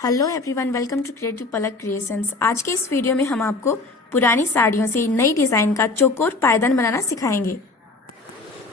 Hello everyone, welcome to creative Palak creations. आज के इस वीडियो में हम आपको पुरानी साड़ियों से नई डिज़ाइन का चौकोर पायदान बनाना सिखाएंगे।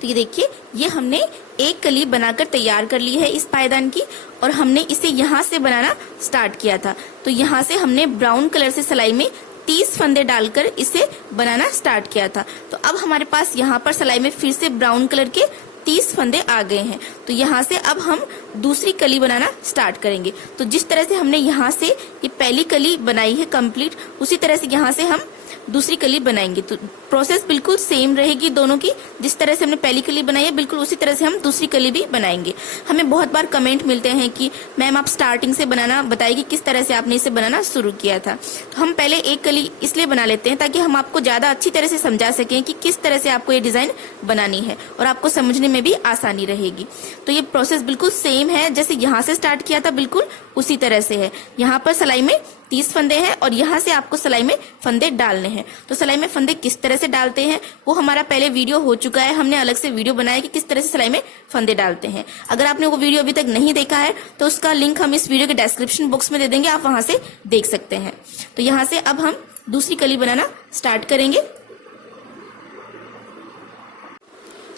तो ये देखिए, ये हमने एक कली बनाकर तैयार कर ली है इस पायदान की, और हमने इसे यहाँ से बनाना स्टार्ट किया था। तो यहाँ से हमने ब्राउन कलर से सिलाई में 30 फंदे डालकर इसे बनाना स्टार्ट किया था। तो अब हमारे पास यहाँ पर सिलाई में फिर से ब्राउन कलर के 30 फंदे आ गए हैं। तो यहाँ से अब हम दूसरी कली बनाना स्टार्ट करेंगे। तो जिस तरह से हमने यहाँ से ये पहली कली बनाई है कंप्लीट, उसी तरह से यहाँ से हम दूसरी कली बनाएंगे। तो प्रोसेस बिल्कुल सेम रहेगी दोनों की। जिस तरह से हमने पहली कली बनाई है, बिल्कुल उसी तरह से हम दूसरी कली भी बनाएंगे। हमें बहुत बार कमेंट मिलते हैं कि मैम आप स्टार्टिंग से बनाना बताइए कि किस तरह से आपने इसे बनाना शुरू किया था। तो हम पहले एक कली इसलिए बना लेते हैं ताकि हम आपको ज्यादा अच्छी तरह से समझा सकें कि किस तरह से आपको ये डिजाइन बनानी है, और आपको समझने में भी आसानी रहेगी। तो ये प्रोसेस बिल्कुल सेम है, जैसे यहाँ से स्टार्ट किया था बिल्कुल उसी तरह से है। यहाँ पर सिलाई में 30 फंदे हैं और यहाँ से आपको सिलाई में फंदे डालने हैं। तो सिलाई में फंदे किस तरह से डालते हैं वो हमारा पहले वीडियो हो चुका है। हमने अलग से वीडियो बनाया कि किस तरह से सिलाई में फंदे डालते हैं। अगर आपने वो वीडियो अभी तक नहीं देखा है तो उसका लिंक हम इस वीडियो के डिस्क्रिप्शन बॉक्स में दे देंगे, आप वहां से देख सकते हैं। तो यहाँ से अब हम दूसरी कली बनाना स्टार्ट करेंगे।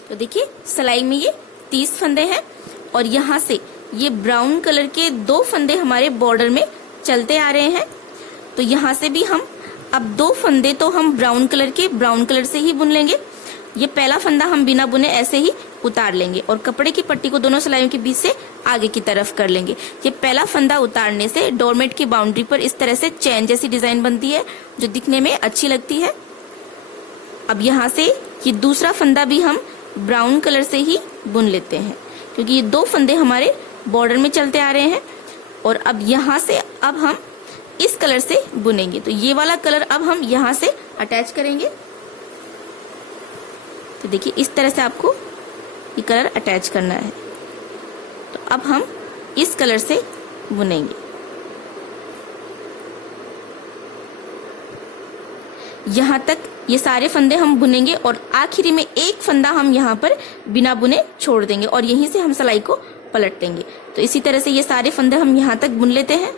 तो देखिए, सिलाई में ये 30 फंदे हैं और यहाँ से ये ब्राउन कलर के 2 फंदे हमारे बॉर्डर में चलते आ रहे हैं। तो यहाँ से भी हम अब 2 फंदे तो हम ब्राउन कलर से ही बुन लेंगे। ये पहला फंदा हम बिना बुने ऐसे ही उतार लेंगे और कपड़े की पट्टी को दोनों सिलाइयों के बीच से आगे की तरफ कर लेंगे। ये पहला फंदा उतारने से डोरमेट की बाउंड्री पर इस तरह से चैन जैसी डिजाइन बनती है जो दिखने में अच्छी लगती है। अब यहाँ से ये दूसरा फंदा भी हम ब्राउन कलर से ही बुन लेते हैं, क्योंकि ये 2 फंदे हमारे बॉर्डर में चलते आ रहे हैं। और अब यहाँ से अब हम इस कलर से बुनेंगे। तो ये वाला कलर अब हम यहाँ से अटैच करेंगे। तो देखिए, इस तरह से आपको ये कलर अटैच करना है। तो अब हम इस कलर से बुनेंगे। यहाँ तक ये सारे फंदे हम बुनेंगे और आखिरी में एक फंदा हम यहाँ पर बिना बुने छोड़ देंगे और यहीं से हम सिलाई को पलट देंगे। तो इसी तरह से ये सारे फंदे हम यहाँ तक बुन लेते हैं।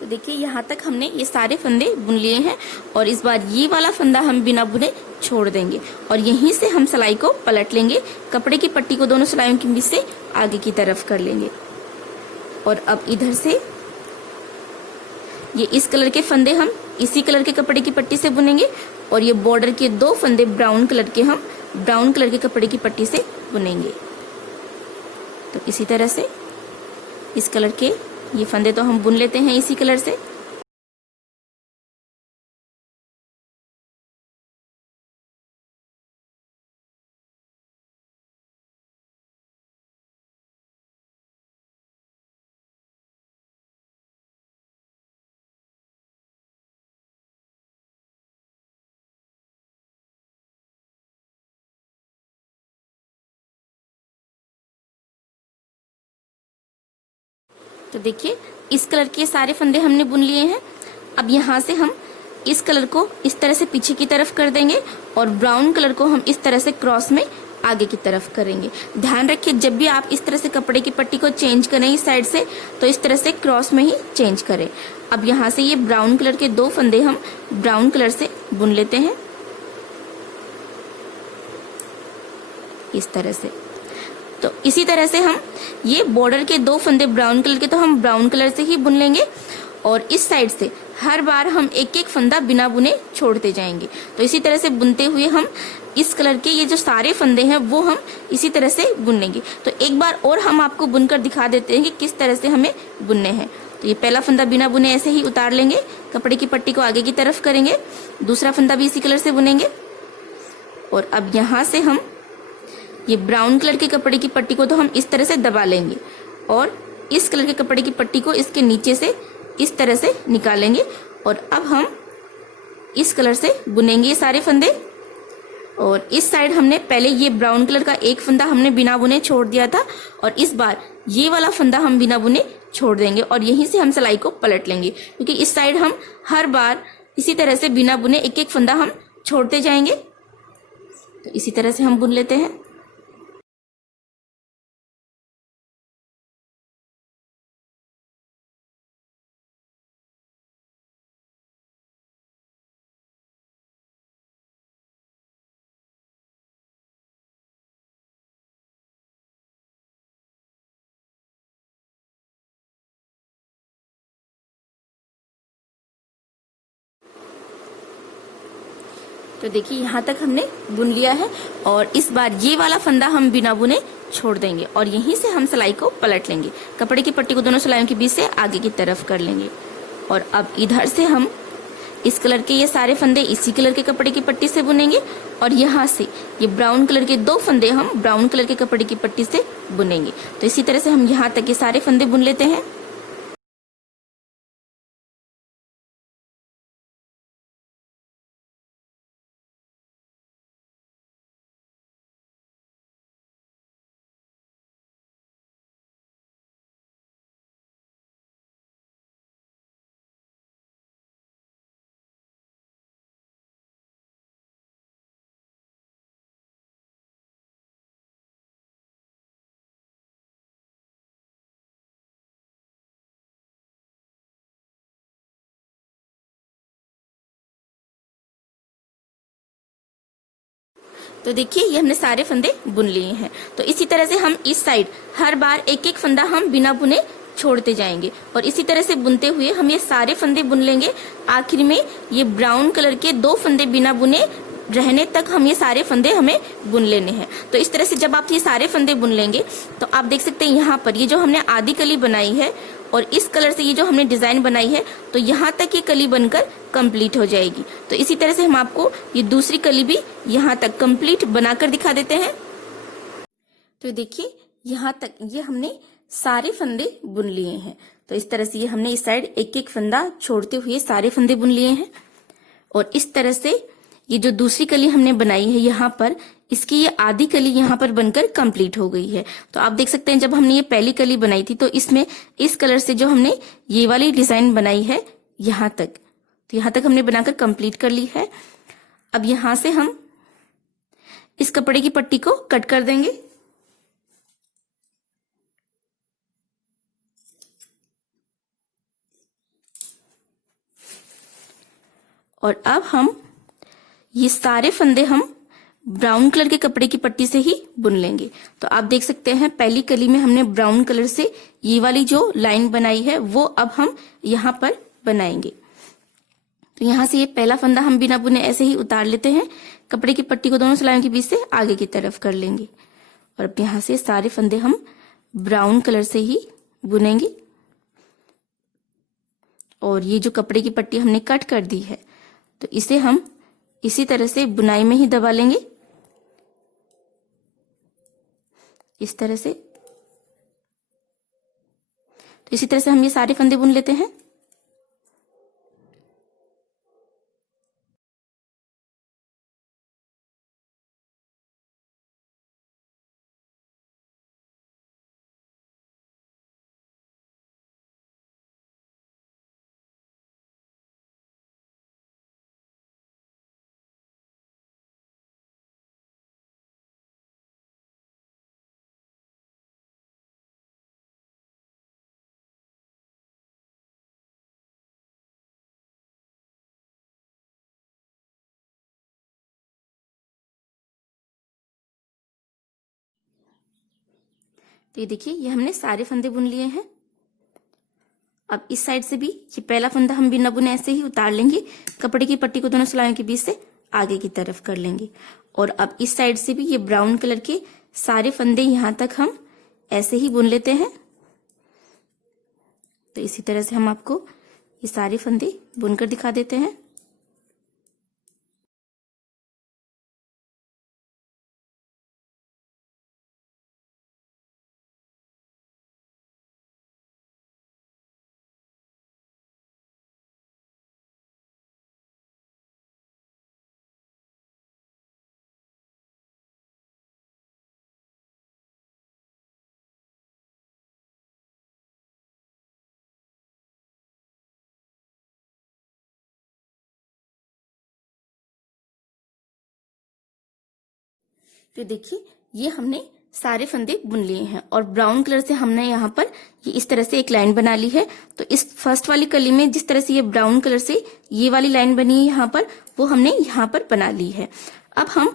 तो देखिए, यहाँ तक हमने ये सारे फंदे बुन लिए हैं और इस बार ये वाला फंदा हम बिना बुने छोड़ देंगे और यहीं से हम सिलाई को पलट लेंगे। कपड़े की पट्टी को दोनों सिलाइयों के बीच से आगे की तरफ कर लेंगे। और अब इधर से ये इस कलर के फंदे हम इसी कलर के कपड़े की पट्टी से बुनेंगे और ये बॉर्डर के 2 फंदे ब्राउन कलर के हम ब्राउन कलर के कपड़े की पट्टी से बुनेंगे। तो इसी तरह से इस कलर के ये फंदे तो हम बुन लेते हैं इसी कलर से। तो देखिए, इस कलर के सारे फंदे हमने बुन लिए हैं। अब यहाँ से हम इस कलर को इस तरह से पीछे की तरफ कर देंगे और ब्राउन कलर को हम इस तरह से क्रॉस में आगे की तरफ करेंगे। ध्यान रखिए, जब भी आप इस तरह से कपड़े की पट्टी को चेंज करें इस साइड से, तो इस तरह से क्रॉस में ही चेंज करें। अब यहाँ से ये ब्राउन कलर के 2 फंदे हम ब्राउन कलर से बुन लेते हैं इस तरह से। तो इसी तरह से हम ये बॉर्डर के 2 फंदे ब्राउन कलर के तो हम ब्राउन कलर से ही बुन लेंगे और इस साइड से हर बार हम एक एक फंदा बिना बुने छोड़ते जाएंगे। तो इसी तरह से बुनते हुए हम इस कलर के ये जो सारे फंदे हैं वो हम इसी तरह से बुन लेंगे। तो एक बार और हम आपको बुनकर दिखा देते हैं कि किस तरह से हमें बुनने हैं। तो ये पहला फंदा बिना बुने ऐसे ही उतार लेंगे, कपड़े की पट्टी को आगे की तरफ करेंगे, दूसरा फंदा भी इसी कलर से बुनेंगे। और अब यहाँ से हम ये ब्राउन कलर के कपड़े की पट्टी को तो हम इस तरह से दबा लेंगे और इस कलर के कपड़े की पट्टी को इसके नीचे से इस तरह से निकालेंगे। और अब हम इस कलर से बुनेंगे ये सारे फंदे। और इस साइड हमने पहले ये ब्राउन कलर का एक फंदा हमने बिना बुने छोड़ दिया था और इस बार ये वाला फंदा हम बिना बुने छोड़ देंगे और यहीं से हम सिलाई को पलट लेंगे, क्योंकि इस साइड हम हर बार इसी तरह से बिना बुने एक एक फंदा हम छोड़ते जाएंगे। तो इसी तरह से हम बुन लेते हैं। तो देखिए यहाँ तक हमने बुन लिया है और इस बार ये वाला फंदा हम बिना बुने छोड़ देंगे और यहीं से हम सिलाई को पलट लेंगे, कपड़े की पट्टी को दोनों सिलाइयों के बीच से आगे की तरफ कर लेंगे। और अब इधर से हम इस कलर के ये सारे फंदे इसी कलर के कपड़े की पट्टी से बुनेंगे और यहाँ से ये ब्राउन कलर के 2 फंदे हम ब्राउन कलर के कपड़े की पट्टी से बुनेंगे। तो इसी तरह से हम यहाँ तक ये सारे फंदे बुन लेते हैं। तो देखिए ये हमने सारे फंदे बुन लिए हैं। तो इसी तरह से हम इस साइड हर बार एक एक फंदा हम बिना बुने छोड़ते जाएंगे और इसी तरह से बुनते हुए हम ये सारे फंदे बुन लेंगे। आखिर में ये ब्राउन कलर के 2 फंदे बिना बुने रहने तक हम ये सारे फंदे हमें बुन लेने हैं। तो इस तरह से जब आप ये सारे फंदे बुन लेंगे तो आप देख सकते हैं यहाँ पर ये जो हमने आधी कली बनाई है और इस कलर से ये जो हमने डिजाइन बनाई है तो यहाँ तक ये कली बनकर कंप्लीट हो जाएगी। तो इसी तरह से हम आपको ये दूसरी कली भी यहाँ तक कंप्लीट बनाकर दिखा देते हैं। तो देखिए यहाँ तक ये हमने सारे फंदे बुन लिए हैं। तो इस तरह से ये हमने इस साइड एक एक फंदा छोड़ते हुए सारे फंदे बुन लिए हैं और इस तरह से ये जो दूसरी कली हमने बनाई है यहाँ पर इसकी ये आधी कली यहाँ पर बनकर कंप्लीट हो गई है। तो आप देख सकते हैं जब हमने ये पहली कली बनाई थी तो इसमें इस कलर से जो हमने ये वाली डिजाइन बनाई है यहाँ तक, तो यहाँ तक हमने बनाकर कंप्लीट कर ली है। अब यहाँ से हम इस कपड़े की पट्टी को कट कर देंगे और अब हम ये सारे फंदे हम ब्राउन कलर के कपड़े की पट्टी से ही बुन लेंगे। तो आप देख सकते हैं पहली कली में हमने ब्राउन कलर से ये वाली जो लाइन बनाई है वो अब हम यहाँ पर बनाएंगे। तो यहाँ से ये पहला फंदा हम बिना बुने ऐसे ही उतार लेते हैं, कपड़े की पट्टी को दोनों सिलाइयों के बीच से आगे की तरफ कर लेंगे और अब यहाँ से सारे फंदे हम ब्राउन कलर से ही बुनेंगे। और ये जो कपड़े की पट्टी हमने कट कर दी है तो इसे हम इसी तरह से बुनाई में ही दबा लेंगे, इस तरह से। तो इसी तरह से हम ये सारे फंदे बुन लेते हैं। तो ये देखिए ये हमने सारे फंदे बुन लिए हैं। अब इस साइड से भी ये पहला फंदा हम बिना बुने ऐसे ही उतार लेंगे, कपड़े की पट्टी को दोनों सिलाइयों के बीच से आगे की तरफ कर लेंगे और अब इस साइड से भी ये ब्राउन कलर के सारे फंदे यहाँ तक हम ऐसे ही बुन लेते हैं। तो इसी तरह से हम आपको ये सारे फंदे बुनकर दिखा देते हैं। तो देखिए ये हमने सारे फंदे बुन लिए हैं और ब्राउन कलर से हमने यहाँ पर ये इस तरह से एक लाइन बना ली है। तो इस फर्स्ट वाली कली में जिस तरह से ये ब्राउन कलर से ये वाली लाइन बनी है यहाँ पर, वो हमने यहाँ पर बना ली है। अब हम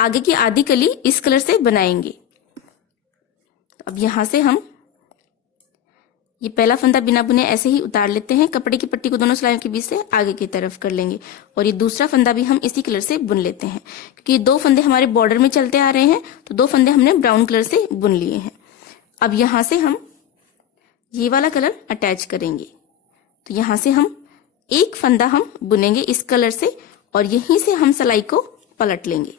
आगे की आधी कली इस कलर से बनाएंगे। अब यहाँ से हम ये पहला फंदा बिना बुने ऐसे ही उतार लेते हैं, कपड़े की पट्टी को दोनों सिलाइयों के बीच से आगे की तरफ कर लेंगे और ये दूसरा फंदा भी हम इसी कलर से बुन लेते हैं, क्योंकि दो फंदे हमारे बॉर्डर में चलते आ रहे हैं तो दो फंदे हमने ब्राउन कलर से बुन लिए हैं। अब यहाँ से हम ये वाला कलर अटैच करेंगे, तो यहाँ से हम एक फंदा हम बुनेंगे इस कलर से और यहीं से हम सिलाई को पलट लेंगे,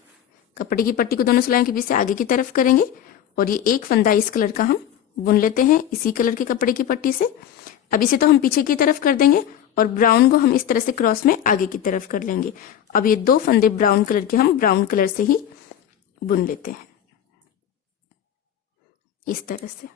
कपड़े की पट्टी को दोनों सिलाइयों के बीच से आगे की तरफ करेंगे और ये एक फंदा इस कलर का हम बुन लेते हैं इसी कलर के कपड़े की पट्टी से। अब इसे तो हम पीछे की तरफ कर देंगे और ब्राउन को हम इस तरह से क्रॉस में आगे की तरफ कर लेंगे। अब ये दो फंदे ब्राउन कलर के हम ब्राउन कलर से ही बुन लेते हैं इस तरह से।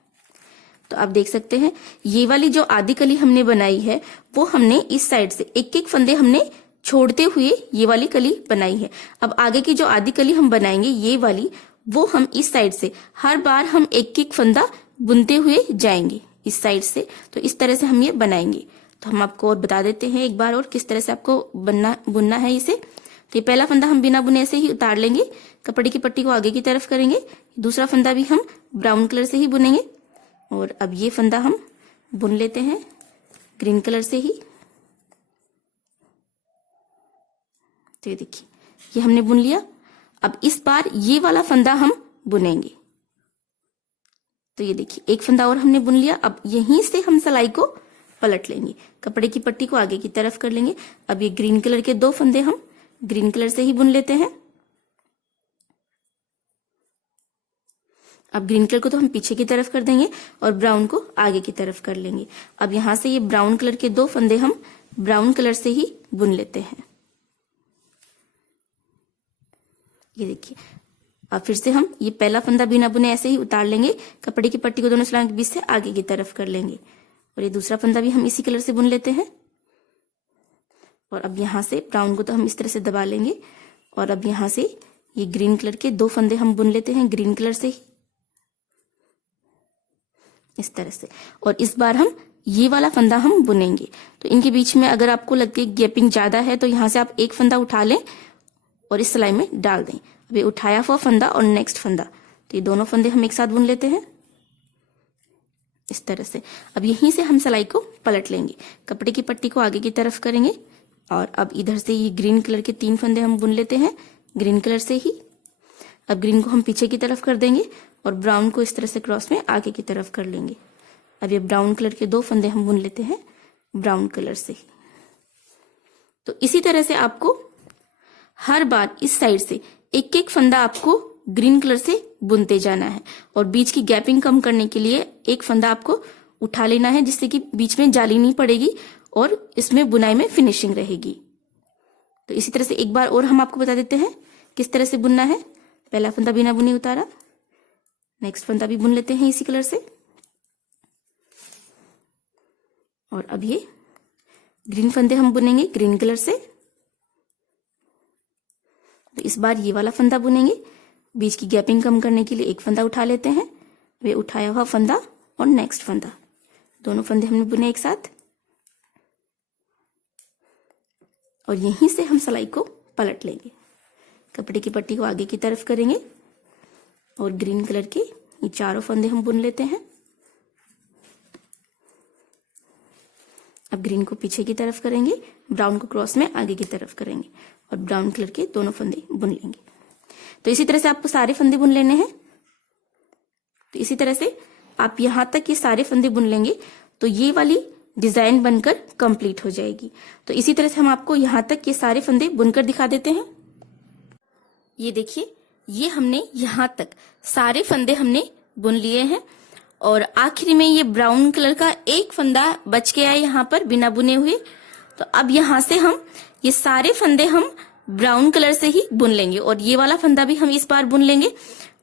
तो आप देख सकते हैं ये वाली जो आधी कली हमने बनाई है वो हमने इस साइड से एक एक फंदे हमने छोड़ते हुए ये वाली कली बनाई है। अब आगे की जो आधी कली हम बनाएंगे ये वाली, वो हम इस साइड से हर बार हम एक एक फंदा बुनते हुए जाएंगे इस साइड से। तो इस तरह से हम ये बनाएंगे। तो हम आपको और बता देते हैं एक बार और किस तरह से आपको बुनना है इसे। तो ये पहला फंदा हम बिना बुने ऐसे ही उतार लेंगे, कपड़े की पट्टी को आगे की तरफ करेंगे, दूसरा फंदा भी हम ब्राउन कलर से ही बुनेंगे और अब ये फंदा हम बुन लेते हैं ग्रीन कलर से ही। तो ये देखिए ये हमने बुन लिया। अब इस बार ये वाला फंदा हम बुनेंगे। तो ये देखिए एक फंदा और हमने बुन लिया। अब यहीं से हम सिलाई को पलट लेंगे, कपड़े की पट्टी को आगे की तरफ कर लेंगे। अब ये ग्रीन कलर के दो फंदे हम ग्रीन कलर से ही बुन लेते हैं। अब ग्रीन कलर को तो हम पीछे की तरफ कर देंगे और ब्राउन को आगे की तरफ कर लेंगे। अब यहां से ये ब्राउन कलर के दो फंदे हम ब्राउन कलर से ही बुन लेते हैं। ये देखिए अब फिर से हम ये पहला फंदा बिना बुने ऐसे ही उतार लेंगे, कपड़े की पट्टी को दोनों सिलाइयों के बीच से आगे की तरफ कर लेंगे और ये दूसरा फंदा भी हम इसी कलर से बुन लेते हैं। और अब यहाँ से ब्राउन को तो हम इस तरह से दबा लेंगे और अब यहाँ से ये ग्रीन कलर के दो फंदे हम बुन लेते हैं ग्रीन कलर से ही इस तरह से। और इस बार हम ये वाला फंदा हम बुनेंगे। तो इनके बीच में अगर आपको लगती है गैपिंग ज्यादा है तो यहाँ से आप एक फंदा उठा लें और इस सिलाई में डाल दें। अब ये उठाया हुआ फंदा और नेक्स्ट फंदा, तो ये दोनों फंदे हम एक साथ बुन लेते हैं इस तरह से। अब यहीं से हम सिलाई को पलट लेंगे, कपड़े की पट्टी को आगे की तरफ करेंगे और अब इधर से ये ग्रीन कलर के तीन फंदे हम बुन लेते हैं ग्रीन कलर से ही। अब ग्रीन को हम पीछे की तरफ कर देंगे और ब्राउन को इस तरह से क्रॉस में आगे की तरफ कर लेंगे। अब ये ब्राउन कलर के दो फंदे हम बुन लेते हैं ब्राउन कलर से ही। तो इसी तरह से आपको हर बार इस साइड से एक एक फंदा आपको ग्रीन कलर से बुनते जाना है और बीच की गैपिंग कम करने के लिए एक फंदा आपको उठा लेना है, जिससे कि बीच में जाली नहीं पड़ेगी और इसमें बुनाई में फिनिशिंग रहेगी। तो इसी तरह से एक बार और हम आपको बता देते हैं किस तरह से बुनना है। पहला फंदा बिना बुने उतारा, नेक्स्ट फंदा भी बुन लेते हैं इसी कलर से और अब ये ग्रीन फंदे हम बुनेंगे ग्रीन कलर से। तो इस बार ये वाला फंदा बुनेंगे, बीच की गैपिंग कम करने के लिए एक फंदा उठा लेते हैं, वे उठाया हुआ फंदा और नेक्स्ट फंदा, दोनों फंदे हमने बुने एक साथ और यहीं से हम सिलाई को पलट लेंगे, कपड़े की पट्टी को आगे की तरफ करेंगे और ग्रीन कलर के ये चारों फंदे हम बुन लेते हैं। अब ग्रीन को पीछे की तरफ करेंगे, ब्राउन को क्रॉस में आगे की तरफ करेंगे और ब्राउन कलर के दोनों फंदे बुन लेंगे। तो इसी तरह से आपको सारे फंदे बुन लेने हैं। तो इसी तरह से आप यहां तक ये सारे फंदे बुन लेंगे। तो ये वाली डिजाइन बनकर कंप्लीट हो जाएगी। तो इसी तरह से हम आपको यहाँ तक ये सारे फंदे बुनकर दिखा देते हैं। ये देखिए, ये हमने यहाँ तक सारे फंदे हमने बुन लिए हैं और आखिरी में ये ब्राउन कलर का एक फंदा बच गया है यहाँ पर बिना बुने हुए। तो अब यहाँ से हम ये सारे फंदे हम ब्राउन कलर से ही बुन लेंगे और ये वाला फंदा भी हम इस बार बुन लेंगे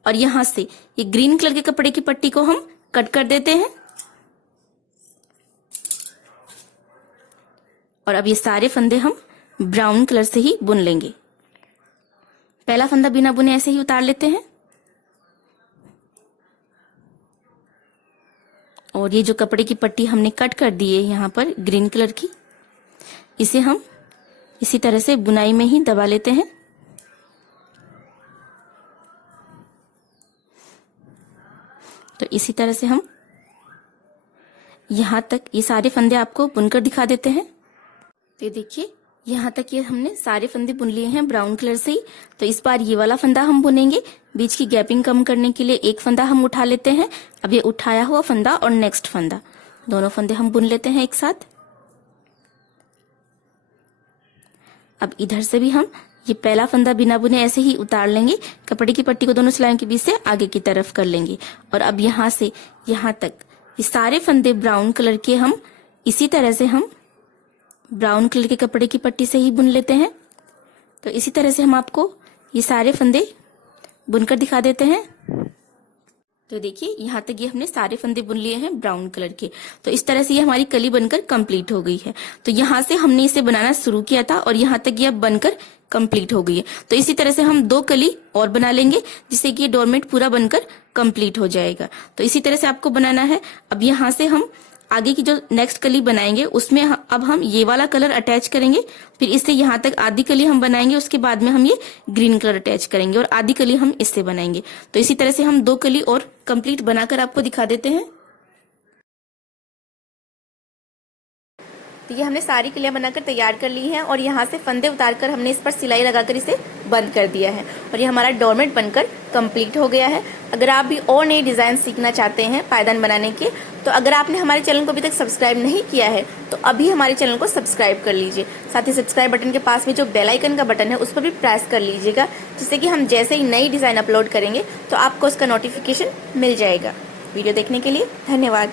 और यहाँ से ये ग्रीन कलर के कपड़े की पट्टी को हम कट कर देते हैं और अब ये सारे फंदे हम ब्राउन कलर से ही बुन लेंगे। पहला फंदा बिना बुने ऐसे ही उतार लेते हैं और ये जो कपड़े की पट्टी हमने कट कर दी है यहाँ पर ग्रीन कलर की, इसे हम इसी तरह से बुनाई में ही दबा लेते हैं। तो इसी तरह से हम यहाँ तक ये सारे फंदे आपको बुनकर दिखा देते हैं। तो ये देखिए, यहाँ तक ये हमने सारे फंदे बुन लिए हैं ब्राउन कलर से ही। तो इस बार ये वाला फंदा हम बुनेंगे। बीच की गैपिंग कम करने के लिए एक फंदा हम उठा लेते हैं। अब ये उठाया हुआ फंदा और नेक्स्ट फंदा, दोनों फंदे हम बुन लेते हैं एक साथ। अब इधर से भी हम ये पहला फंदा बिना बुने ऐसे ही उतार लेंगे, कपड़े की पट्टी को दोनों सिलाइयों के बीच से आगे की तरफ कर लेंगे और अब यहाँ से यहाँ तक ये सारे फंदे ब्राउन कलर के हम इसी तरह से हम ब्राउन कलर के कपड़े की पट्टी से ही बुन लेते हैं। तो इसी तरह से हम आपको ये सारे फंदे बुनकर दिखा देते हैं। तो देखिए, यहाँ तक ये हमने सारे फंदे बुन लिए हैं ब्राउन कलर के। तो इस तरह से ये हमारी कली बनकर कंप्लीट हो गई है। तो यहाँ से हमने इसे बनाना शुरू किया था और यहाँ तक ये बनकर कंप्लीट हो गई है। तो इसी तरह से हम 2 कली और बना लेंगे जिससे कि ये डोरमेट पूरा बनकर कंप्लीट हो जाएगा। तो इसी तरह से आपको बनाना है। अब यहाँ से हम आगे की जो नेक्स्ट कली बनाएंगे उसमें अब हम ये वाला कलर अटैच करेंगे, फिर इससे यहाँ तक आधी कली हम बनाएंगे, उसके बाद में हम ये ग्रीन कलर अटैच करेंगे और आधी कली हम इससे बनाएंगे। तो इसी तरह से हम 2 कली और कंप्लीट बनाकर आपको दिखा देते हैं। तो ये हमने सारी कलियां बनाकर तैयार कर ली हैं और यहाँ से फंदे उतारकर हमने इस पर सिलाई लगाकर इसे बंद कर दिया है और ये हमारा डोरमेट बनकर कंप्लीट हो गया है। अगर आप भी और नए डिज़ाइन सीखना चाहते हैं पायदान बनाने के, तो अगर आपने हमारे चैनल को अभी तक सब्सक्राइब नहीं किया है तो अभी हमारे चैनल को सब्सक्राइब कर लीजिए। साथ ही सब्सक्राइब बटन के पास में जो बेल आइकन का बटन है उस पर भी प्रेस कर लीजिएगा, जिससे कि हम जैसे ही नई डिज़ाइन अपलोड करेंगे तो आपको उसका नोटिफिकेशन मिल जाएगा। वीडियो देखने के लिए धन्यवाद।